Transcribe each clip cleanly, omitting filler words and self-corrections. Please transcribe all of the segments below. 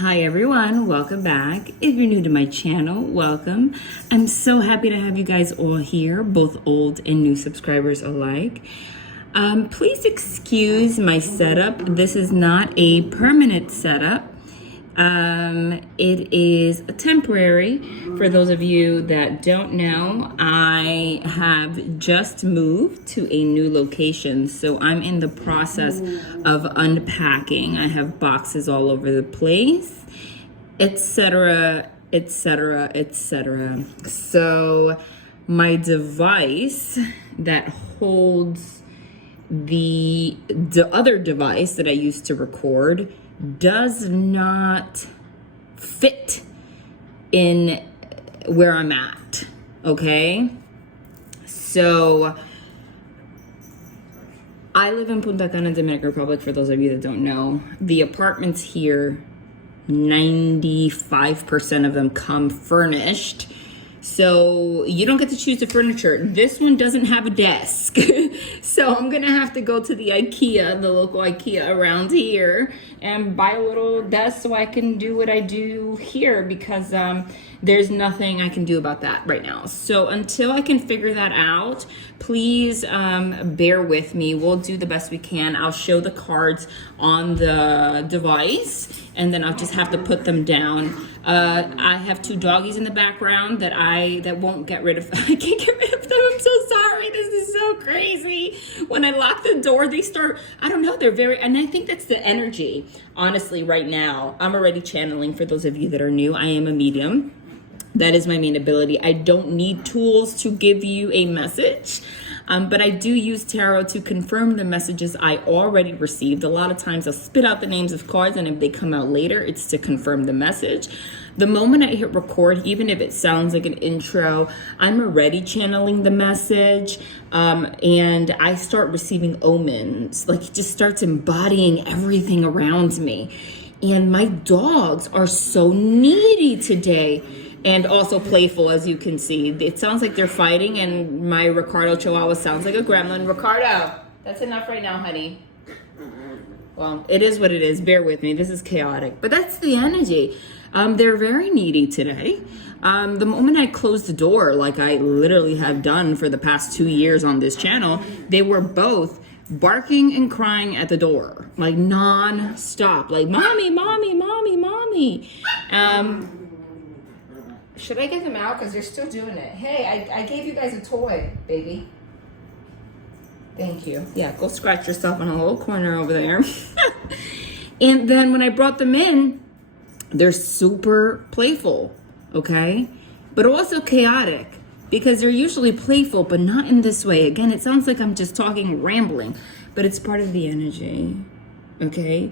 Hi everyone, welcome back. If you're new to my channel, welcome. I'm so happy to have you guys all here, both old and new subscribers alike. Please excuse my setup. This is not a permanent setup. It is temporary. For those of you that don't know, I have just moved to a new location, so I'm in the process of unpacking. I have boxes all over the place, etc., etc., etc. So my device that holds the other device that I used to record does not fit in where I'm at, okay? So I live in Punta Cana, Dominican Republic, for those of you that don't know. The apartments here, 95% of them come furnished. So you don't get to choose the furniture. This one doesn't have a desk. So I'm gonna have to go to the IKEA, the local IKEA around here, and buy a little desk so I can do what I do here, because there's nothing I can do about that right now. So until I can figure that out, please bear with me. We'll do the best we can. I'll show the cards on the device, and then I'll just have to put them down. I have two doggies in the background that won't get rid of. I can't get rid of them. I'm so sorry. This is so crazy. When I lock the door, they start, I don't know, they're very, and I think that's the energy. Honestly, right now, I'm already channeling. For those of you that are new, I am a medium. That is my main ability. I don't need tools to give you a message, but I do use tarot to confirm the messages I already received. A lot of times I'll spit out the names of cards, and if they come out later, it's to confirm the message. The moment I hit record, even if it sounds like an intro, I'm already channeling the message, and I start receiving omens. Like, it just starts embodying everything around me. And my dogs are so needy today. And also playful, as you can see. It sounds like they're fighting, and my Ricardo Chihuahua sounds like a gremlin. Ricardo, that's enough right now, honey. Well, it is what it is. Bear with me. This is chaotic. But that's the energy. They're very needy today. The moment I closed the door, like I literally have done for the past 2 years on this channel, they were both barking and crying at the door, like non-stop. Like, mommy, mommy, mommy, mommy. Should I get them out? Because they're still doing it. Hey, I gave you guys a toy, baby. Thank you. Yeah, go scratch yourself in a little corner over there. And then when I brought them in, they're super playful, okay? But also chaotic, because they're usually playful, but not in this way. Again, it sounds like I'm just talking, rambling, but it's part of the energy, okay?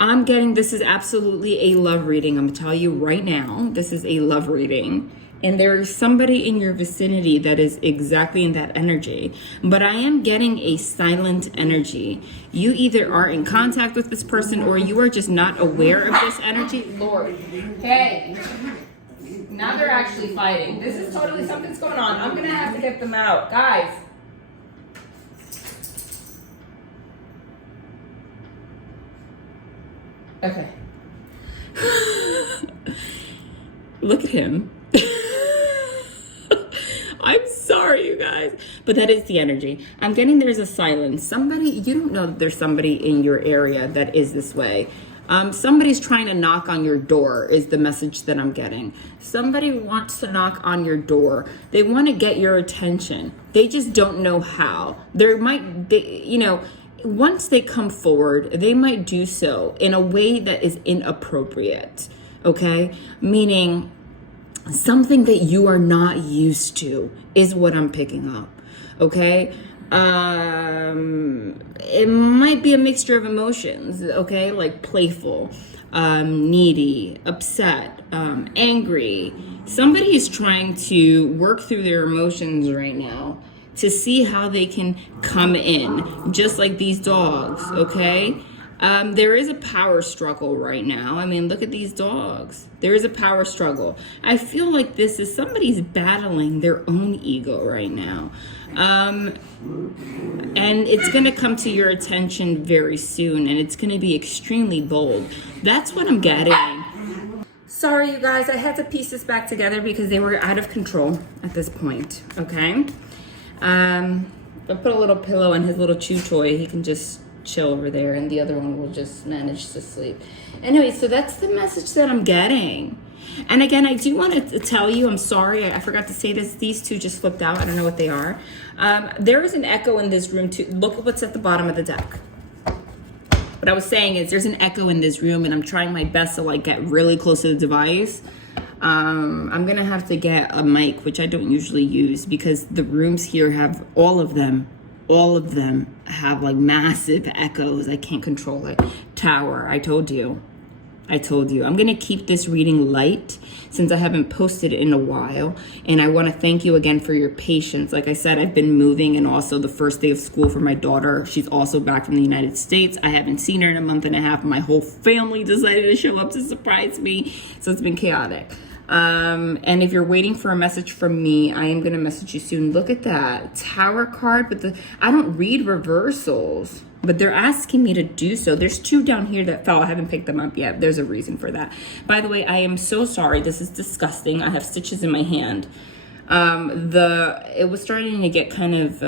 I'm getting, this is absolutely a love reading. I'm gonna tell you right now, this is a love reading. And there is somebody in your vicinity that is exactly in that energy. But I am getting a silent energy. You either are in contact with this person, or you are just not aware of this energy. Lord, hey, now they're actually fighting. This is totally, something's going on. I'm gonna have to get them out. Guys. Okay. Look at him. I'm sorry, you guys, but that is the energy. I'm getting there's a silence. Somebody, you don't know that there's somebody in your area that is this way. Somebody's trying to knock on your door is the message that I'm getting. Somebody wants to knock on your door. They want to get your attention. They just don't know how. Once they come forward, they might do so in a way that is inappropriate, okay? Meaning something that you are not used to is what I'm picking up, okay? It might be a mixture of emotions, okay? Like playful, needy, upset, angry. Somebody is trying to work through their emotions right now to see how they can come in, just like these dogs, okay? There is a power struggle right now. I mean, look at these dogs. There is a power struggle. I feel like this is somebody's battling their own ego right now. And it's gonna come to your attention very soon, and it's gonna be extremely bold. That's what I'm getting. Sorry, you guys. I had to piece this back together because they were out of control at this point. Okay. I'll put a little pillow in his little chew toy. He can just chill over there, and the other one will just manage to sleep. Anyway, so that's the message that I'm getting. And again, I do want to tell you, I'm sorry, I forgot to say this. These two just flipped out. I don't know what they are. There is an echo in this room too. Look at what's at the bottom of the deck. What I was saying is there's an echo in this room, and I'm trying my best to like get really close to the device. I'm gonna have to get a mic, which I don't usually use, because the rooms here have all of them have like massive echoes. I can't control it. Tower, I told you. I'm gonna keep this reading light since I haven't posted in a while, and I want to thank you again for your patience. Like I said, I've been moving, and also the first day of school for my daughter. She's also back from the United States. I haven't seen her in a month and a half. My whole family decided to show up to surprise me, so it's been chaotic. And if you're waiting for a message from me, I am gonna message you soon. Look at that Tower card, but I don't read reversals, but they're asking me to do so. There's two down here that fell. I haven't picked them up yet. There's a reason for that. By the way, I am so sorry. This is disgusting. I have stitches in my hand. It was starting to get kind of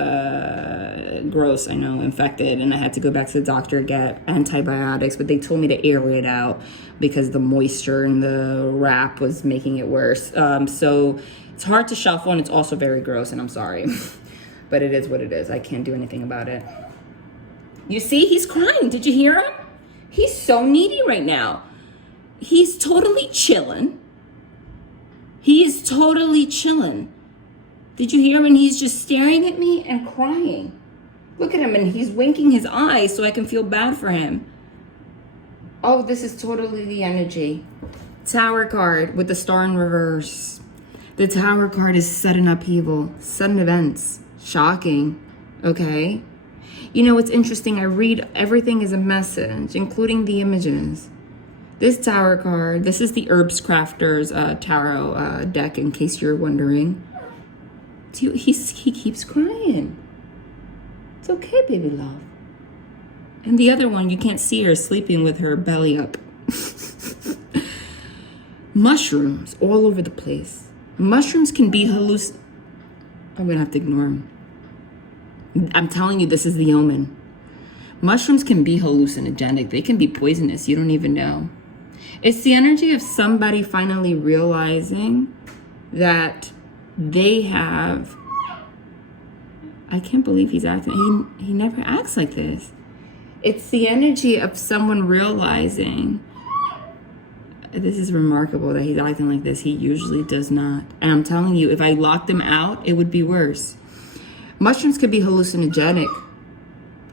gross, I know, infected, and I had to go back to the doctor, get antibiotics, but they told me to air it out because the moisture in the wrap was making it worse. So it's hard to shuffle, and it's also very gross, and I'm sorry. But it is what it is. I can't do anything about it. You see, he's crying. Did you hear him? He's so needy right now. He's totally chilling. He is totally chilling. Did you hear him? And he's just staring at me and crying. Look at him, and he's winking his eyes so I can feel bad for him. Oh, this is totally the energy. Tower card with the star in reverse. The Tower card is sudden upheaval, sudden events, shocking, okay? You know, it's interesting. I read everything as a message, including the images. This Tower card, this is the Herbs Crafters tarot deck, in case you're wondering. He keeps crying. It's okay, baby love. And the other one, you can't see her sleeping with her belly up. Mushrooms all over the place. Mushrooms can be I'm gonna have to ignore him. I'm telling you, this is the omen. Mushrooms can be hallucinogenic. They can be poisonous. You don't even know. It's the energy of somebody finally realizing that they have... I can't believe he's acting. He never acts like this. It's the energy of someone realizing... This is remarkable that he's acting like this. He usually does not. And I'm telling you, if I locked him out, it would be worse. Mushrooms could be hallucinogenic.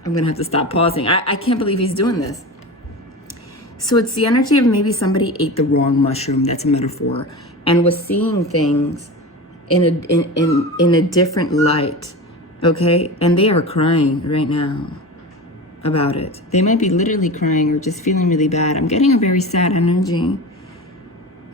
I'm going to have to stop pausing. I can't believe he's doing this. So it's the energy of maybe somebody ate the wrong mushroom. That's a metaphor. And was seeing things in a different light. Okay? And they are crying right now about it. They might be literally crying or just feeling really bad. I'm getting a very sad energy.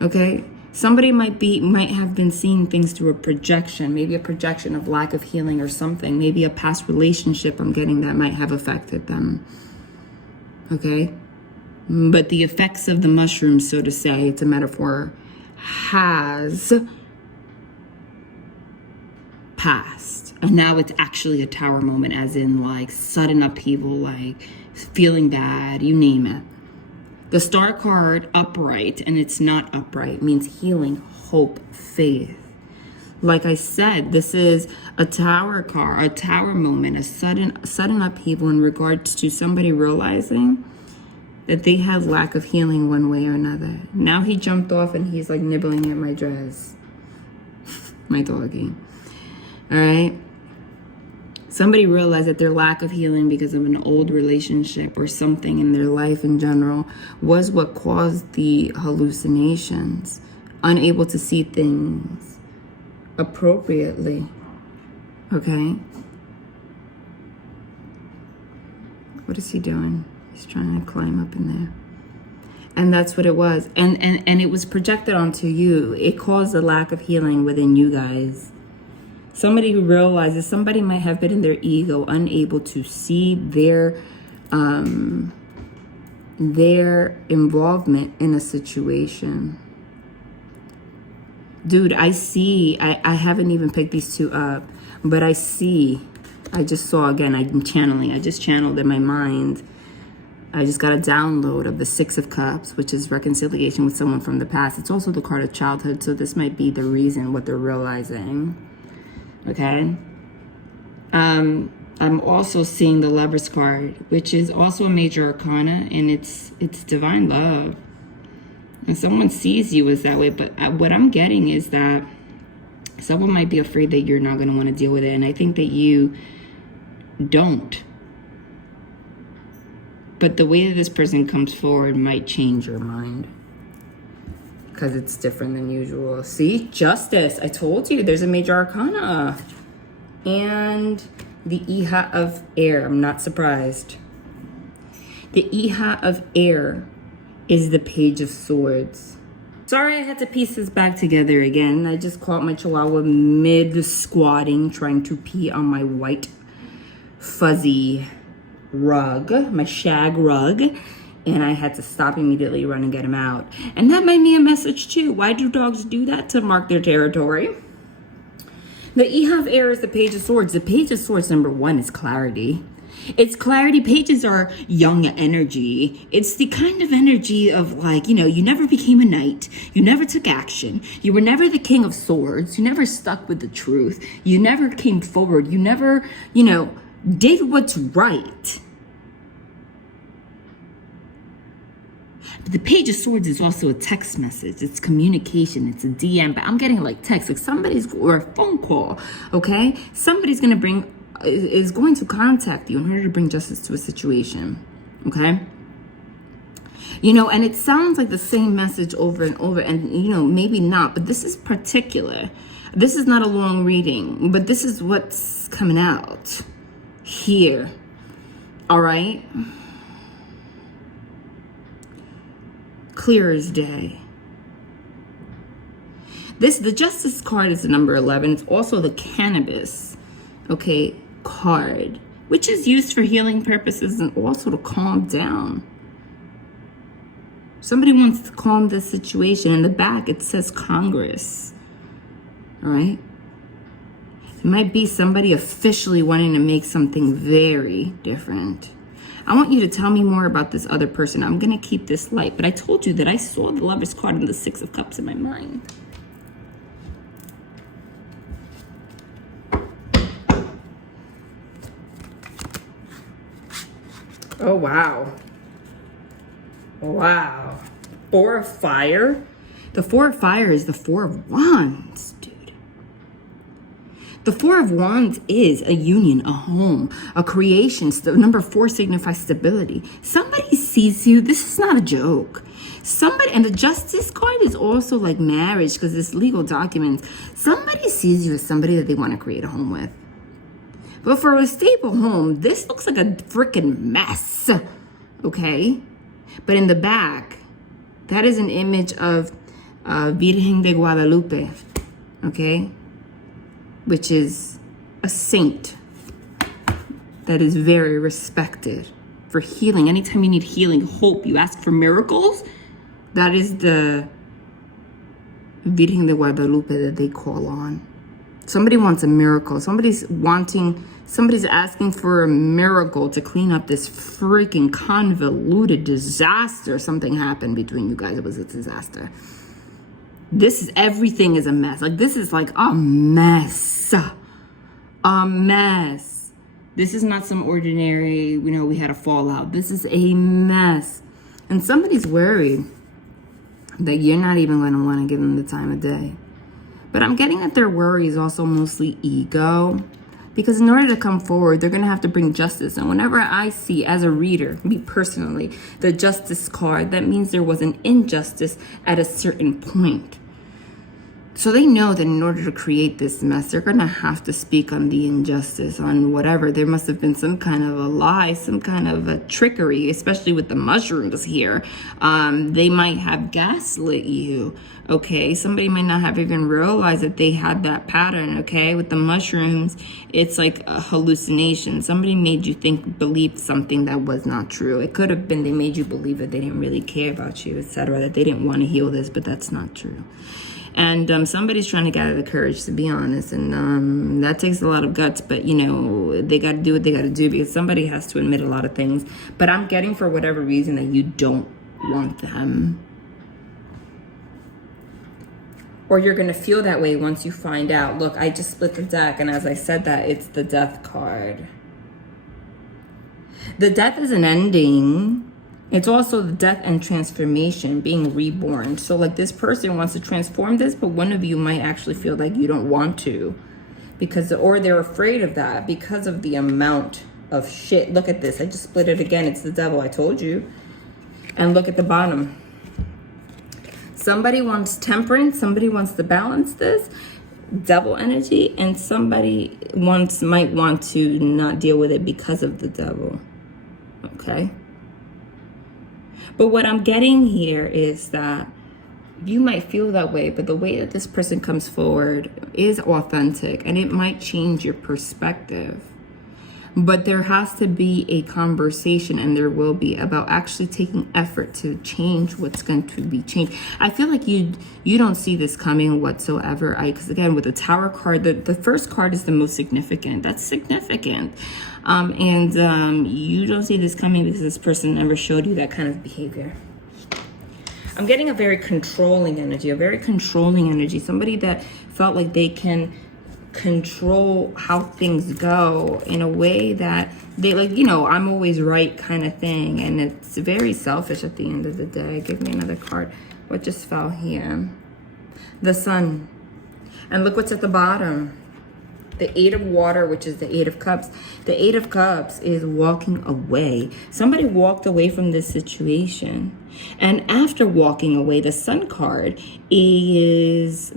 Okay? Somebody might have been seeing things through a projection, maybe a projection of lack of healing or something, maybe a past relationship I'm getting that might have affected them. Okay? But the effects of the mushrooms, so to say, it's a metaphor, has passed. And now it's actually a tower moment, as in like sudden upheaval, like feeling bad, you name it. The star card, upright, and it's not upright, means healing, hope, faith. Like I said, this is a tower card, a tower moment, a sudden upheaval in regards to somebody realizing that they had lack of healing one way or another. Now he jumped off and he's like nibbling at my dress. My doggy. All right? Somebody realized that their lack of healing because of an old relationship or something in their life in general was what caused the hallucinations. Unable to see things appropriately. Okay? What is he doing? He's trying to climb up in there. And that's what it was. And it was projected onto you. It caused a lack of healing within you guys. Somebody who realizes somebody might have been in their ego, unable to see their involvement in a situation. Dude, I see, I haven't even picked these two up, but I just saw again, I'm channeling, I just channeled in my mind. I just got a download of the Six of Cups, which is reconciliation with someone from the past. It's also the card of childhood, so this might be the reason, what they're realizing. Okay? I'm also seeing the Lover's card, which is also a major arcana, and it's divine love. And someone sees you as that way, but what I'm getting is that someone might be afraid that you're not going to want to deal with it, and I think that you don't. But the way that this person comes forward might change your mind because it's different than usual. See? Justice. I told you there's a major arcana. And the Iha of Air. I'm not surprised. The Iha of Air is the Page of Swords. Sorry I had to piece this back together again. I just caught my chihuahua mid-squatting, trying to pee on my white fuzzy rug, my shag rug, and I had to stop immediately, run and get him out. And that might be a message too. Why do dogs do that? To mark their territory. The Iha of Air is the Page of Swords. The Page of Swords, number one, is clarity. It's clarity. Pages are young energy. It's the kind of energy of like, you know, you never became a knight. You never took action. You were never the King of Swords. You never stuck with the truth. You never came forward. You never, you know, did what's right. But the Page of Swords is also a text message. It's communication. It's a DM. But I'm getting like text, like somebody's, or a phone call, okay? Somebody's is going to contact you in order to bring justice to a situation, okay? You know, and it sounds like the same message over and over, and, you know, maybe not, but this is particular. This is not a long reading, but this is what's coming out here, all right? Clear as day. The Justice card is the number 11. It's also the Cannabis, okay, card, which is used for healing purposes and also to calm down. Somebody wants to calm this situation. In the back, it says Congress, all right? It might be somebody officially wanting to make something very different. I want you to tell me more about this other person. I'm going to keep this light, but I told you that I saw the Lover's card and the Six of Cups in my mind. Oh, wow. Wow. Four of Fire. The Four of Fire is the Four of Wands, dude. The Four of Wands is a union, a home, a creation. So number 4 signifies stability. Somebody sees you. This is not a joke. Somebody, and the Justice card is also like marriage because it's legal documents. Somebody sees you as somebody that they want to create a home with. But for a stable home, this looks like a freaking mess, okay? But in the back, that is an image of Virgen de Guadalupe, okay? Which is a saint that is very respected for healing. Anytime you need healing, hope, you ask for miracles, that is the Virgen de Guadalupe that they call on. Somebody wants a miracle. Somebody's asking for a miracle to clean up this freaking convoluted disaster. Something happened between you guys. It was a disaster. Everything is a mess. Like, this is like a mess. A mess. This is not some ordinary, you know, we had a fallout. This is a mess. And somebody's worried that you're not even going to want to give them the time of day. But I'm getting that their worry is also mostly ego. Because in order to come forward, they're going to have to bring justice. And whenever I see, as a reader, me personally, the Justice card, that means there was an injustice at a certain point. So they know that in order to create this mess, they're going to have to speak on the injustice, on whatever. There must have been some kind of a lie, some kind of a trickery, especially with the mushrooms here. They might have gaslit you, okay? Somebody might not have even realized that they had that pattern, okay? With the mushrooms, it's like a hallucination. Somebody made you believe something that was not true. It could have been they made you believe that they didn't really care about you, etc., that they didn't want to heal this, but that's not true. And somebody's trying to gather the courage, to be honest, and that takes a lot of guts, but you know, they got to do what they got to do, because somebody has to admit a lot of things. But I'm getting, for whatever reason, that you don't want them, or you're gonna feel that way once you find out. Look, I just split the deck, and as I said that, it's the Death card. The Death is an ending. It's also the death and transformation, being reborn. So like, this person wants to transform this, but one of you might actually feel like you don't want to, because, or they're afraid of that because of the amount of shit. Look at this. I just split it again. It's the Devil. I told you. And look at the bottom. Somebody wants temperance. Somebody wants to balance this Devil energy, and somebody might want to not deal with it because of the Devil. Okay. But what I'm getting here is that you might feel that way, but the way that this person comes forward is authentic, and it might change your perspective. But there has to be a conversation, and there will be, about actually taking effort to change what's going to be changed. I feel like you don't see this coming whatsoever. Because again, with the Tower card, the first card is the most significant. That's significant. You don't see this coming because this person never showed you that kind of behavior. I'm getting a very controlling energy, somebody that felt like they can control how things go in a way that they, like, you know, I'm always right kind of thing, and it's very selfish at the end of the day. Give me another card. What just fell here? The Sun. And look what's at the bottom. The Eight of Water, which is the Eight of Cups. The Eight of Cups is walking away. Somebody walked away from this situation. And after walking away, the Sun card is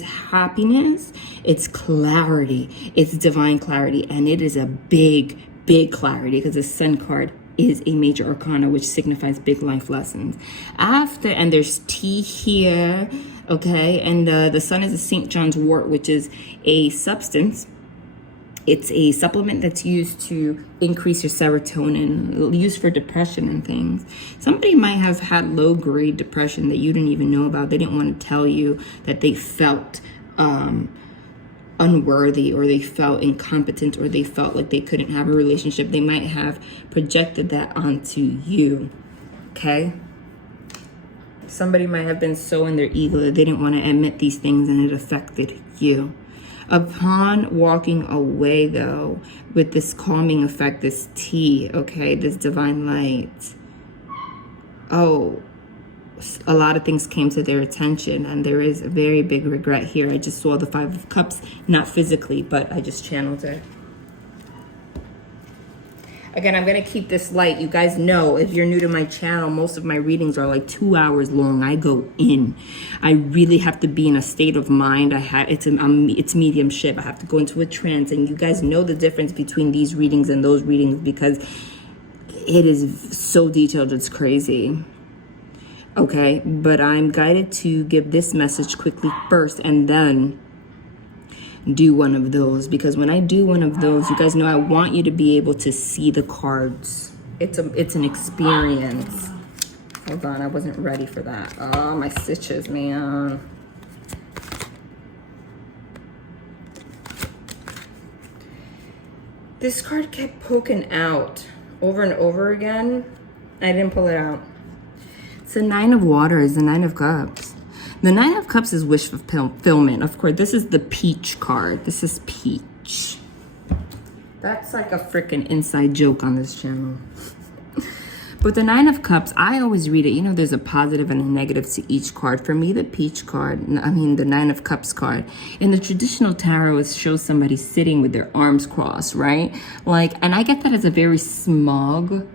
happiness. It's clarity. It's divine clarity. And it is a big, big clarity, because the Sun card is a major arcana, which signifies big life lessons. And there's tea here. Okay, and the Sun is a St. John's wort, which is a substance. It's a supplement that's used to increase your serotonin, used for depression and things. Somebody might have had low-grade depression that you didn't even know about. They didn't want to tell you that they felt unworthy, or they felt incompetent, or they felt like they couldn't have a relationship. They might have projected that onto you, okay? Somebody might have been so in their ego that they didn't want to admit these things, and it affected you. Upon walking away, though, with this calming effect, this tea, okay, this divine light, a lot of things came to their attention, and there is a very big regret here. I just saw the Five of Cups, not physically, but I just channeled it. Again, I'm going to keep this light. You guys know, if you're new to my channel, most of my readings are like 2 hours long. I go in. I really have to be in a state of mind. It's mediumship. I have to go into a trance. And you guys know the difference between these readings and those readings, because it is so detailed. It's crazy. Okay, but I'm guided to give this message quickly first, and then do one of those, because when I do one of those, you guys know I want you to be able to see the cards. It's an experience. Hold on, I wasn't ready for that. Oh, my stitches, man. This card kept poking out over and over again. I didn't pull it out. It's the Nine of Waters, the Nine of Cups. The Nine of Cups is wish fulfillment. Of course, this is the peach card. This is peach. That's like a freaking inside joke on this channel. But the Nine of Cups, I always read it. You know, there's a positive and a negative to each card. For me, the peach card, the Nine of Cups card, in the traditional tarot, it shows somebody sitting with their arms crossed, right? Like, and I get that as a very smug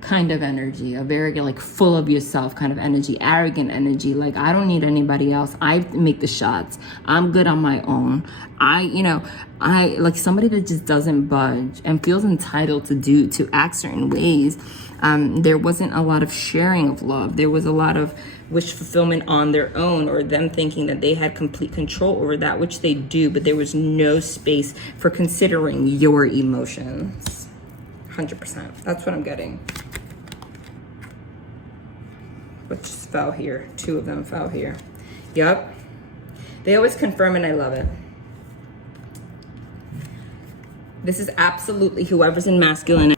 kind of energy, a very like full of yourself kind of energy, arrogant energy. Like, I don't need anybody else. I make the shots. I'm good on my own. I like somebody that just doesn't budge and feels entitled to act certain ways. There wasn't a lot of sharing of love. There was a lot of wish fulfillment on their own, or them thinking that they had complete control over that, which they do, but there was no space for considering your emotions. 100%. That's what I'm getting. What just fell here? Two of them fell here. Yep. They always confirm, and I love it. This is absolutely whoever's in masculine.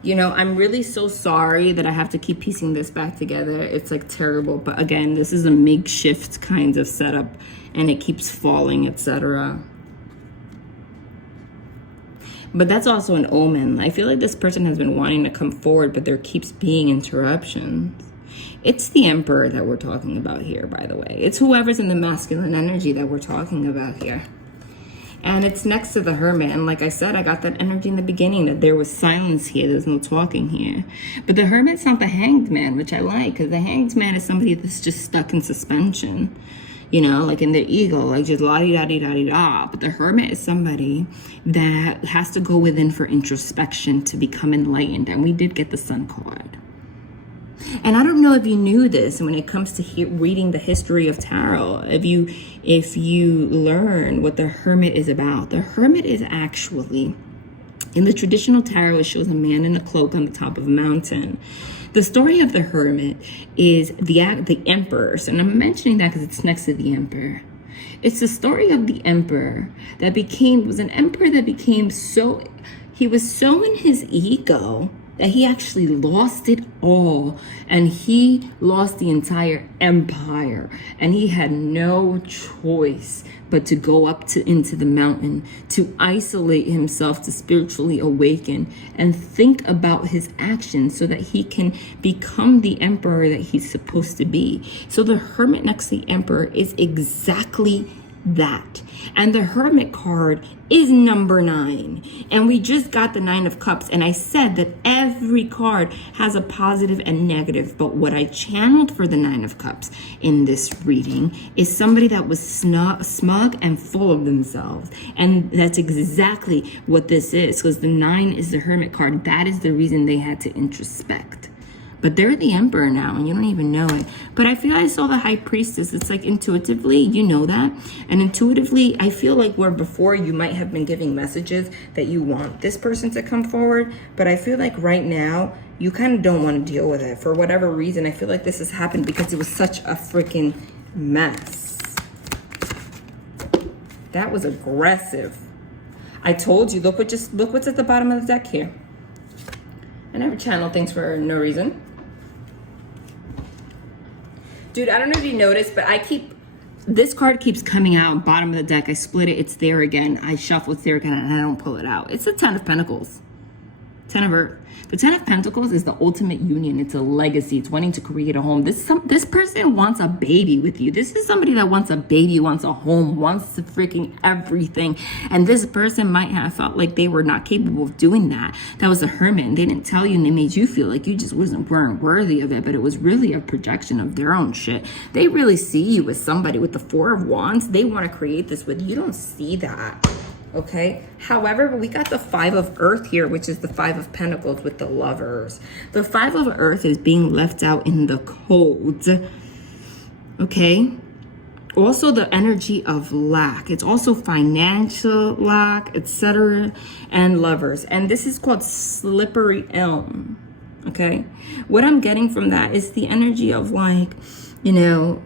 You know, I'm really so sorry that I have to keep piecing this back together. It's like terrible. But again, this is a makeshift kind of setup and it keeps falling, etc. But that's also an omen. I feel like this person has been wanting to come forward, but there keeps being interruptions. It's the Emperor that we're talking about here, by the way. It's whoever's in the masculine energy that we're talking about here. And it's next to the Hermit. And like I said, I got that energy in the beginning that there was silence here. There's no talking here. But the Hermit's not the Hanged Man, which I like. Because the Hanged Man is somebody that's just stuck in suspension. You know, like in their ego. Like just la-di-da-di-da-di-da. But the Hermit is somebody that has to go within for introspection to become enlightened. And we did get the Sun card. And I don't know if you knew this when it comes to reading the history of tarot. If you learn what the Hermit is about. The Hermit is actually, in the traditional tarot, it shows a man in a cloak on the top of a mountain. The story of the Hermit is the Emperor. And I'm mentioning that because it's next to the Emperor. It's the story of the Emperor that was an emperor that became he was so in his ego that he actually lost it all, and he lost the entire empire, and he had no choice but to go up into the mountain to isolate himself, to spiritually awaken and think about his actions so that he can become the emperor that he's supposed to be. So the Hermit next to the Emperor is exactly that. And the Hermit card is number 9. And we just got the 9 of Cups. And I said that every card has a positive and negative. But what I channeled for the 9 of Cups in this reading is somebody that was smug and full of themselves. And that's exactly what this is. Because the 9 is the Hermit card. That is the reason they had to introspect. But they're the Emperor now, and you don't even know it. But I feel I saw the High Priestess. It's like intuitively, you know that. And intuitively, I feel like where before you might have been giving messages that you want this person to come forward. But I feel like right now, you kind of don't want to deal with it. For whatever reason, I feel like this has happened because it was such a freaking mess. That was aggressive. I told you, look what's at the bottom of the deck here. I never channel things for no reason. Dude, I don't know if you noticed, but this card keeps coming out, bottom of the deck. I split it, it's there again. I shuffle, it's there again, and I don't pull it out. It's the 10 of Pentacles. 10 of Earth. The 10 of Pentacles is the ultimate union. It's a legacy. It's wanting to create a home. This person wants a baby with you. This is somebody that wants a baby, wants a home, wants to freaking everything. And this person might have felt like they were not capable of doing that. That was a Hermit, and they didn't tell you, and they made you feel like you just weren't worthy of it. But it was really a projection of their own shit. They really see you as somebody with the 4 of Wands. They want to create this with you. You don't see that. Okay. However, we got the 5 of Earth here, which is the 5 of Pentacles with the Lovers. The 5 of Earth is being left out in the cold. Okay. Also the energy of lack. It's also financial lack, etc. and Lovers. And this is called slippery elm. Okay. What I'm getting from that is the energy of like, you know,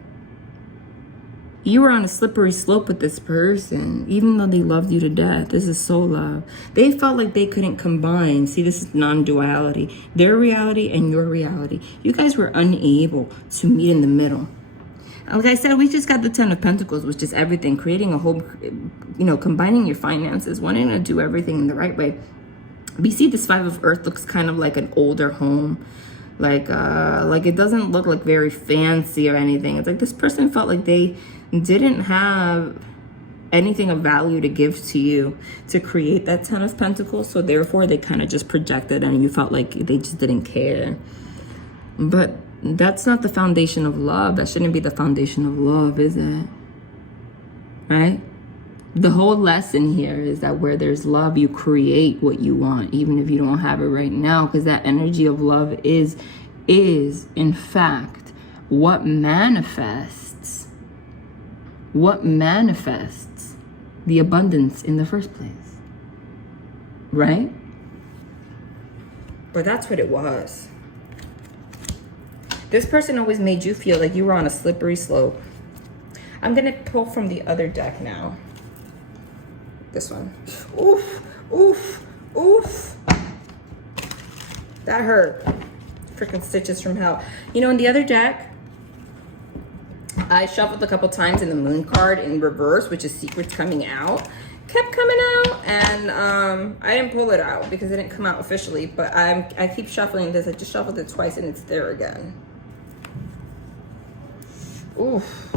you were on a slippery slope with this person, even though they loved you to death. This is soul love. They felt like they couldn't combine. See, this is non-duality. Their reality and your reality. You guys were unable to meet in the middle. Like I said, we just got the 10 of Pentacles, which is everything. Creating a whole, you know, combining your finances, wanting to do everything in the right way. We see this 5 of Earth looks kind of like an older home. Like it doesn't look like very fancy or anything. It's like this person felt like they didn't have anything of value to give to you to create that 10 of Pentacles. So therefore they kind of just projected and you felt like they just didn't care. But that's not the foundation of love. That shouldn't be the foundation of love, is it? Right? The whole lesson here is that where there's love, you create what you want, even if you don't have it right now, because that energy of love is in fact what manifests the abundance in the first place, right? But that's what it was. This person always made you feel like you were on a slippery slope. I'm going to pull from the other deck now. This one. Oof, oof, oof. That hurt. Freaking stitches from hell. You know, in the other deck, I shuffled a couple times in the moon card in reverse, which is secrets coming out. Kept coming out, and I didn't pull it out because it didn't come out officially, but I keep shuffling this. I just shuffled it twice and it's there again. Oof.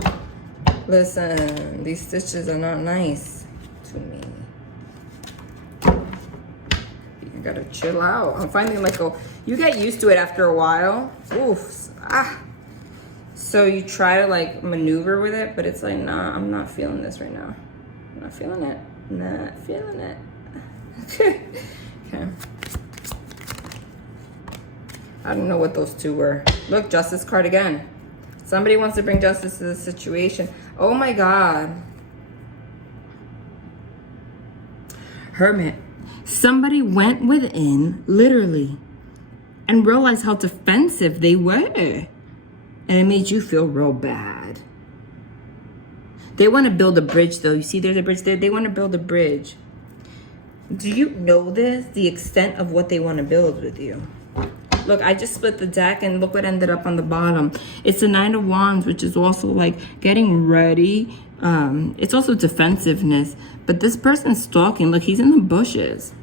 Listen, these stitches are not nice to me. You gotta chill out. I'm finding like you get used to it after a while. Oof. So you try to like maneuver with it, but it's like, nah, I'm not feeling this right now. I'm not feeling it. Not feeling it. Okay. I don't know what those two were. Look, Justice card again. Somebody wants to bring justice to the situation. Oh my God. Hermit. Somebody went within, literally, and realized how defensive they were. And it made you feel real bad. They want to build a bridge, though. You see there's a bridge there? They want to build a bridge. Do you know this? The extent of what they want to build with you. Look, I just split the deck, and look what ended up on the bottom. It's the Nine of Wands, which is also like getting ready. It's also defensiveness. But this person's stalking. Look, he's in the bushes.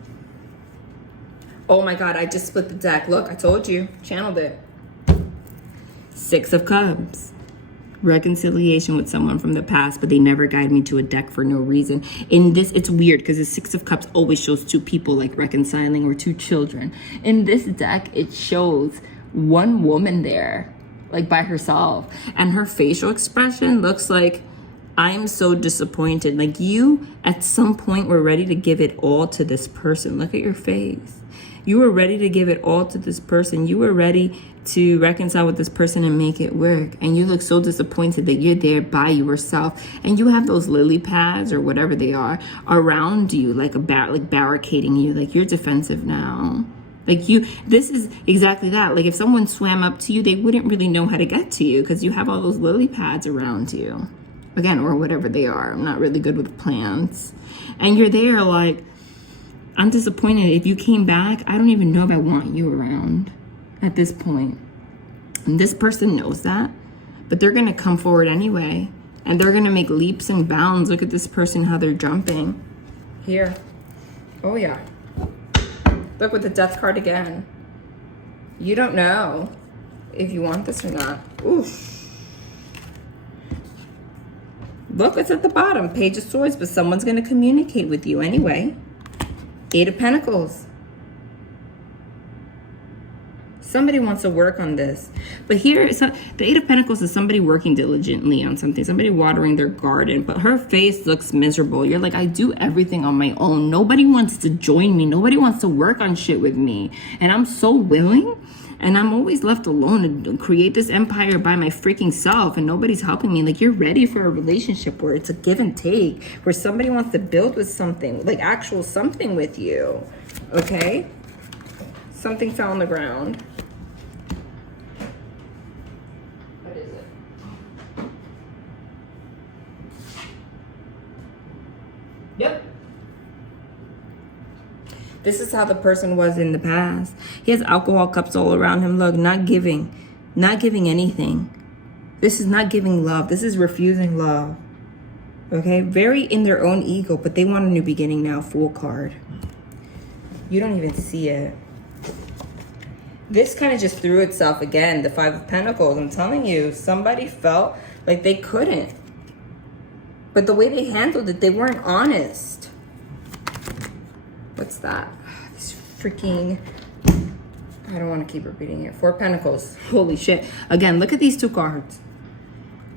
Oh my God, I just split the deck. Look, I told you. Channeled it. Six of Cups. Reconciliation with someone from the past, but they never guide me to a deck for no reason. In this, it's weird because the Six of Cups always shows two people like reconciling or two children. In this deck, it shows one woman there, like by herself, and her facial expression looks like, I'm so disappointed. Like you, at some point, were ready to give it all to this person. Look at your face. You were ready to give it all to this person. You were ready to reconcile with this person and make it work. And you look so disappointed that you're there by yourself. And you have those lily pads or whatever they are around you, like barricading you. Like you're defensive now. Like this is exactly that. Like if someone swam up to you, they wouldn't really know how to get to you because you have all those lily pads around you. Again, or whatever they are. I'm not really good with plants. And you're there like, I'm disappointed. If you came back, I don't even know if I want you around at this point. And this person knows that, but they're going to come forward anyway. And they're going to make leaps and bounds. Look at this person, how they're jumping. Here. Oh, yeah. Look with the Death card again. You don't know if you want this or not. Oof. Look, it's at the bottom. Page of Swords, but someone's going to communicate with you anyway. Eight of Pentacles. Somebody wants to work on this. But here, the Eight of Pentacles is somebody working diligently on something. Somebody watering their garden. But her face looks miserable. You're like, I do everything on my own. Nobody wants to join me. Nobody wants to work on shit with me. And I'm so willing. And I'm always left alone to create this empire by my freaking self. And nobody's helping me. Like, you're ready for a relationship where it's a give and take. Where somebody wants to build with something. Like, actual something with you. Okay? Something fell on the ground. What is it? Yep. This is how the person was in the past. He has alcohol cups all around him. Look, not giving anything. This is not giving love. This is refusing love. Okay, very in their own ego, but they want a new beginning now. Fool card. You don't even see it. This kind of just threw itself again. The Five of Pentacles. I'm telling you, somebody felt like they couldn't. But the way they handled it, they weren't honest. What's that? This freaking... I don't want to keep repeating it. Four of Pentacles. Holy shit. Again, look at these two cards.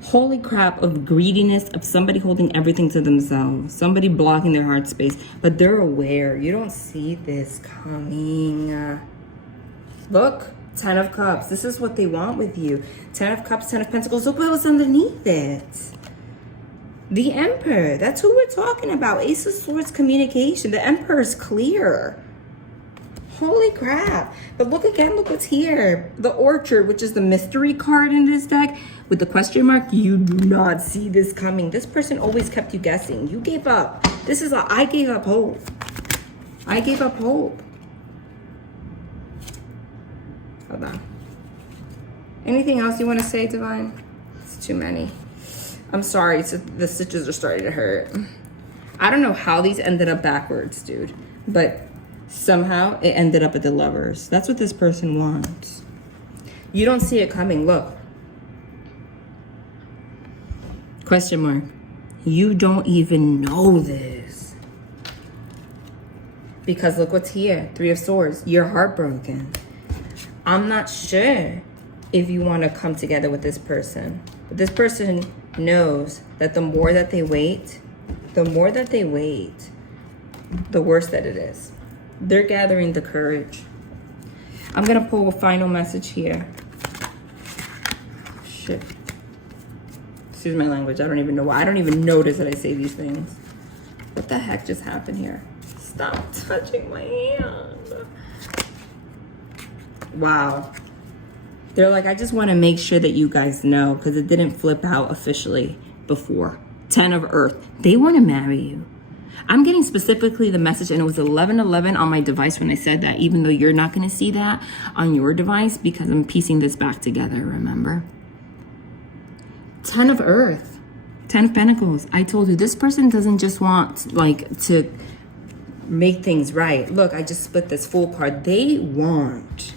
Holy crap of greediness, of somebody holding everything to themselves. Somebody blocking their heart space. But they're aware. You don't see this coming. Look. 10 of Cups. This is what they want with you. 10 of Cups, 10 of Pentacles. Look what was underneath it. The Emperor. That's who we're talking about. Ace of Swords, communication. The Emperor is clear. Holy crap. But look again, look what's here. The Orchard, which is the mystery card in this deck. with the question mark, you do not see this coming. This person always kept you guessing. You gave up. This is I gave up hope. I gave up hope. Hold on. Anything else you want to say, Divine? It's too many. I'm sorry. The stitches are starting to hurt. I don't know how these ended up backwards, dude. But somehow it ended up at the Lovers. That's what this person wants. You don't see it coming. Look. Question mark. You don't even know this. Because look what's here. 3 of Swords. You're heartbroken. I'm not sure if you want to come together with this person. But this person knows that the more that they wait, the worse that it is. They're gathering the courage. I'm going to pull a final message here. Shit. Excuse my language. I don't even know why. I don't even notice that I say these things. What the heck just happened here? Stop touching my hand. Wow. They're like, I just want to make sure that you guys know because it didn't flip out officially before. 10 of Earth. They want to marry you. I'm getting specifically the message, and it was 1111 on my device when I said that, even though you're not going to see that on your device because I'm piecing this back together, remember? 10 of Earth. 10 of Pentacles. I told you, this person doesn't just want, like, to make things right. Look, I just split this Fool card. They want.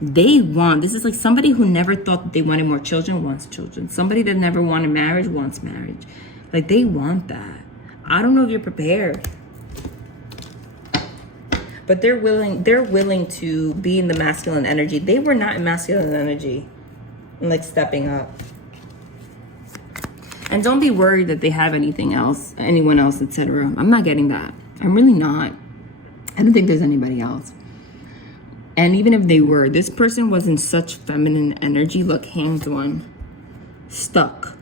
This is like somebody who never thought that they wanted more children wants children. Somebody that never wanted marriage wants marriage. Like, they want that. I don't know if you're prepared. But they're willing to be in the masculine energy. They were not in masculine energy. And like stepping up. And don't be worried that they have anyone else, etc. I'm not getting that. I'm really not. I don't think there's anybody else. And even if they were, this person was in such feminine energy. Look, hands one. Stuck.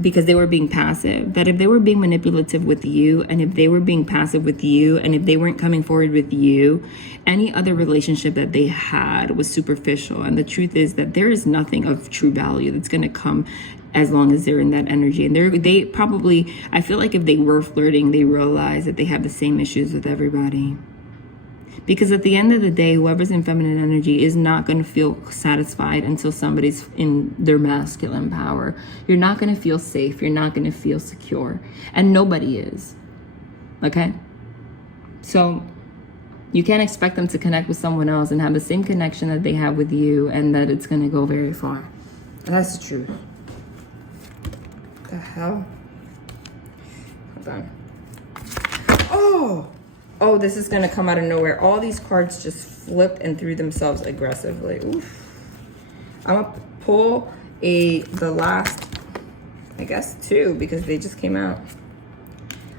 Because they were being passive. That if they were being manipulative with you, and if they were being passive with you, and if they weren't coming forward with you, any other relationship that they had was superficial. And the truth is that there is nothing of true value that's going to come as long as they're in that energy. And they probably, I feel like if they were flirting, they realize that they have the same issues with everybody. Because at the end of the day, whoever's in feminine energy is not going to feel satisfied until somebody's in their masculine power. You're not going to feel safe. You're not going to feel secure. And nobody is. Okay? So you can't expect them to connect with someone else and have the same connection that they have with you and that it's going to go very far. That's the truth. What the hell? Hold on. Oh, this is going to come out of nowhere. All these cards just flipped and threw themselves aggressively. Oof. I'm going to pull the last, I guess, 2 because they just came out.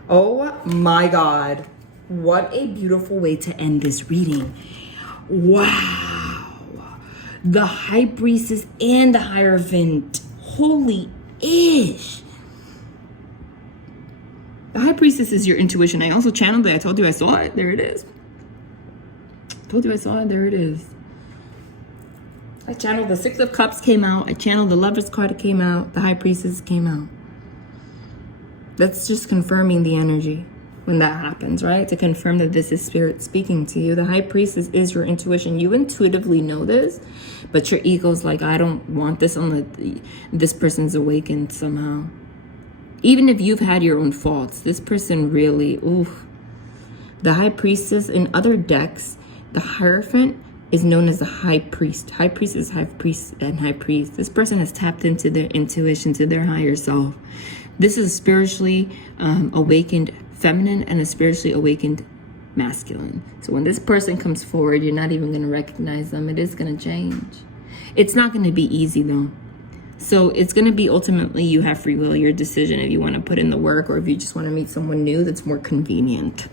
Oh my God. What a beautiful way to end this reading. Wow. The High Priestess and the Hierophant. Holy ish. The High Priestess is your intuition. I also channeled it. I told you I saw it. There it is. Told you I saw it. There it is. I channeled the 6 of Cups came out. I channeled the Lover's card came out. The High Priestess came out. That's just confirming the energy when that happens, right? To confirm that this is Spirit speaking to you. The High Priestess is your intuition. You intuitively know this, but your ego's like, I don't want this unless this person's awakened somehow. Even if you've had your own faults, this person really, oof. The High Priestess in other decks, the Hierophant is known as the High Priest. High Priest is High Priest and High Priest. This person has tapped into their intuition, to their higher self. This is a spiritually awakened feminine and a spiritually awakened masculine. So when this person comes forward, you're not even going to recognize them. It is going to change. It's not going to be easy though. So it's going to be ultimately you have free will, your decision if you want to put in the work or if you just want to meet someone new that's more convenient.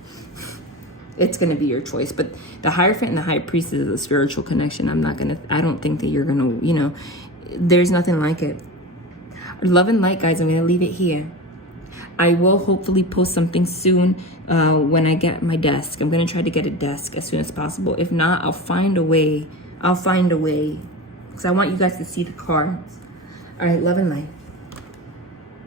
It's going to be your choice. But the Hierophant and the High Priest is a spiritual connection. I don't think that you're going to, there's nothing like it. Love and light, guys. I'm going to leave it here. I will hopefully post something soon when I get my desk. I'm going to try to get a desk as soon as possible. If not, I'll find a way because I want you guys to see the cards. All right, love and light.